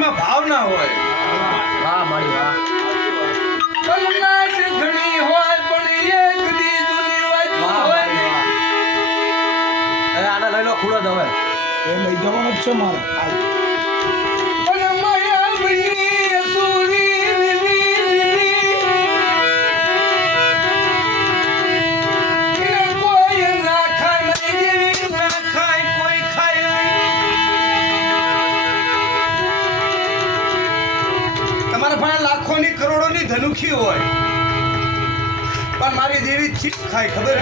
માં ભાવ ના હોય. વાહ મારી વાહ. કલનાટ ઘણી હોય પણ એક દી જૂની વાંચી હોય ને. આને લઈ લો ખુલો દવે. એ લઈ જવાનો જ છે મારે. પણ માયાવની અસુરી એને કોઈ ના ખાય મારી જેવી ના ખાય કોઈ ખાય નહીં. તમારા પાસે લાખોની કરોડોની ધનુખી હોય પણ મારી જેવી ચીપ ખાય ખબર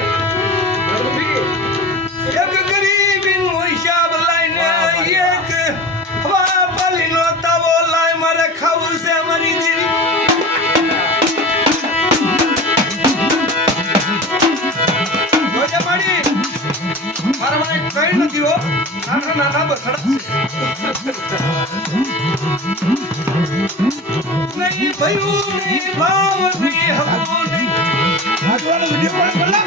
એક ગરીબીનો હિસાબ લઈને એક હવા પાલીનો તાવો લાય મારે ખાવું છે મારી જેવી. જોજે મારી મારા માટે કઈ નથી હો નાના નાના બસડા નહીં ભયું નહીં ભાવ નહીં હવો નહીં. આજવાનો વિડીયો કોલ કર લે.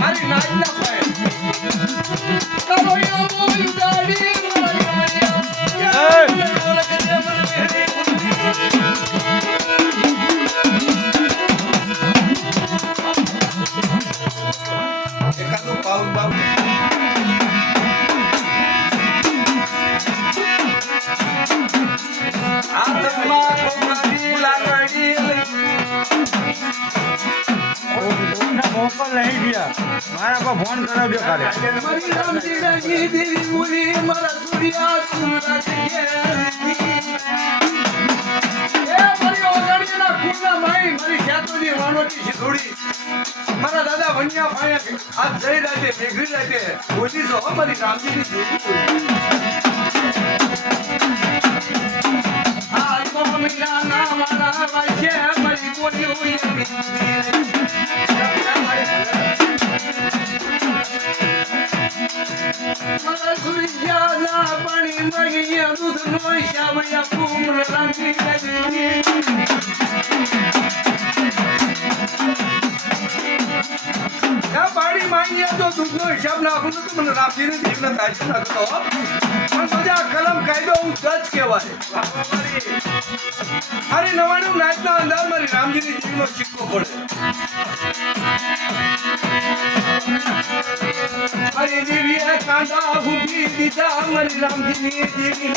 મારી નાચ ના પાય તારો યામો ગાડી એકાદું પાઉ બાઉ હાથમાં ખોમારી લાકડી મોકો લઈ ગયા મારા પર ફોન કરાવજો ખાલી. મારી રામજીડાની દેવી મુરી મારા સૂર્યા સુરાજી એ મારી ઓગાડીના કુંડા માઈ મારી ખ્યાતોની વાણોટી શીખોડી મારા દાદા વન્યા ભાઈ આજ જઈ રાતે મેઘરી રાતે બોલી છો મારી રામજીની દેવી મુરી આ તો મીરા ના મારા વાજે મારી બોલી હોય મારા સુરિયાના પાણી માગી દૂધનો શામયા કુમર રાંધી ગઈ પાણી માંગીએ તો દૂધનો હિસાબ નાખું તો મને રામજીને જીવને થાય નાખતો પણ મજા કલમ કાયદો હું જજ કહેવાય. મારી નવાણું નાચના અંદાજ મારી રામજીની જીવનો સિક્કો પડે. મારી દેવીએ કાંદા ભૂકી દીધા મારી રામજીની દેવી.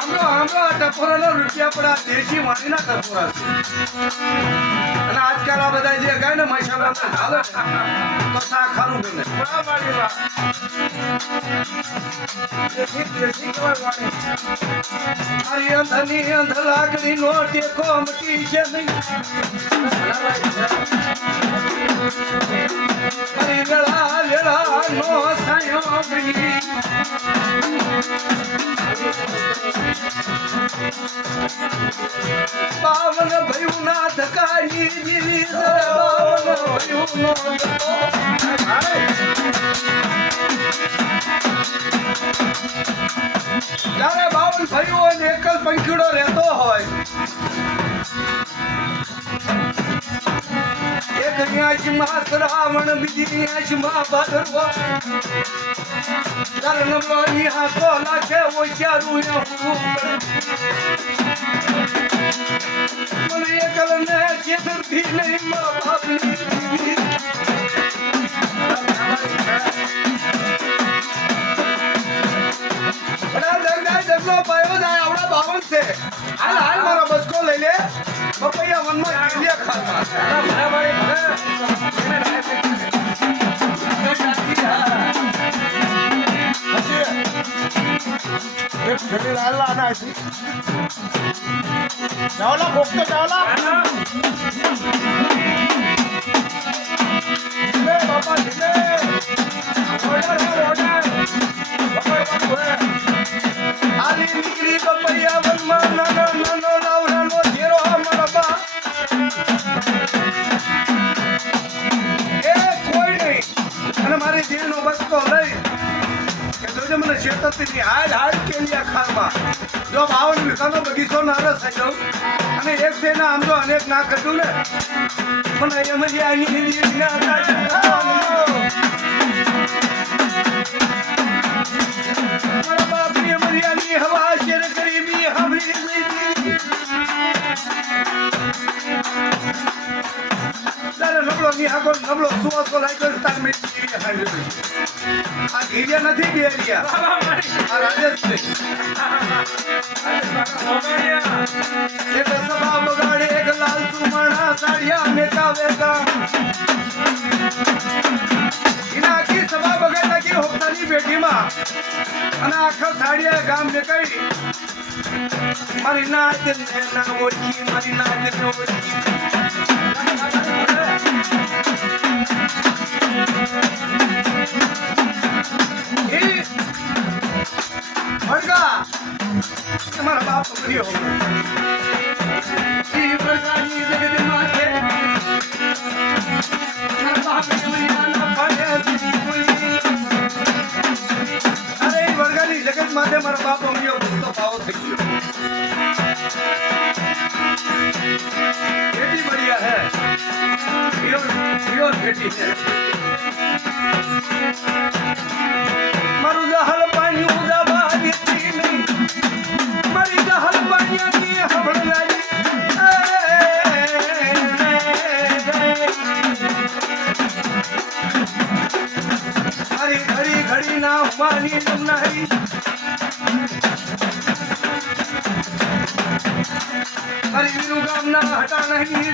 આમરો ટકોરાનો રૂપિયા પડા દેશી વાણીના ટકોરા છે. અને આજકાલ આ બધા જે ગાય ને મસાલા ચાલે તો સા ખારું બને. મારી અંધની અંધ લાકડી નો ટેકો મટી છે નહીં. મારી વેળા વેળા નો સાયો બની બાવન ભયું ના ધકાની જીવી બાવન ભયું નો જયારે બાવન ભયું હોય ને એકલ પંખીડો રહેતો હોય એક ન્યાસમાં શ્રાવણ બીજી ન્યાસમાં ભાદરવો ચાર નંબરની હાથો લાગે હોશિયારું મને એકલ ને ચેતરથી નહીં મા બાપની જગલો પાયો જાય આવડા બાવન છે. હાલ હાલ મારો બસકો લઈ લે પપૈયા વનમાં કેલિયા ખાતા એક ઘડી લાલા ના છે. ચાવલા બોકતો ચાવલા. લે બાપા લે. ઓર્ડર આલી નીકળી પપૈયા વનમાં નાનો નાનો લાવરાનો ઘેરો અમારા બા સતીની હાલ કેલિયા ખારમાં જો 52 વીઘાનો બગીચો ના રસ થઈ જાઉં અને એક છે ના આમ તો અનેક ના કટું ને મને એમ જ આની હિન્દી ના મારા બાપની મરિયાની હવા શેર ગરીબી હાંભળી લીધી તારે નબળો ની આગો નબળો સુવાસો લાગ્યો તાર મેં જીવી હાંડ્યો આ ઘીરિયા નથી બેરિયા આ રાજેશ છે એક સભા બગાડે એક લાલ સુમાણા સાડિયા મેકાવેગા ઇનાકી સભા બગાડ લાગી હોતાની બેઠીમાં અને આખા સાડિયા ગામ મેકાઈ મારી નાચ ને ના ઓળખી મારી નાચ ને ઓળખી મારા બાપ પકડ્યો પ્રકારની જગત માથે મારા બાપ અરે એ વર્ગાની જગત માથે મારા બાપ અમર્યો ભૂતો ભાવો થઈ ગયો બેટી બઢિયા હે પ્યોર બેટી છે મારું જહલ પાણી ઉજાવા દેતી નહીં મારી જહલ પાણીની હબળ લાગી મારી ઘડી ઘડી ના ઉમાની જમનારી મારી વિનું ગામ ના હટા નહીં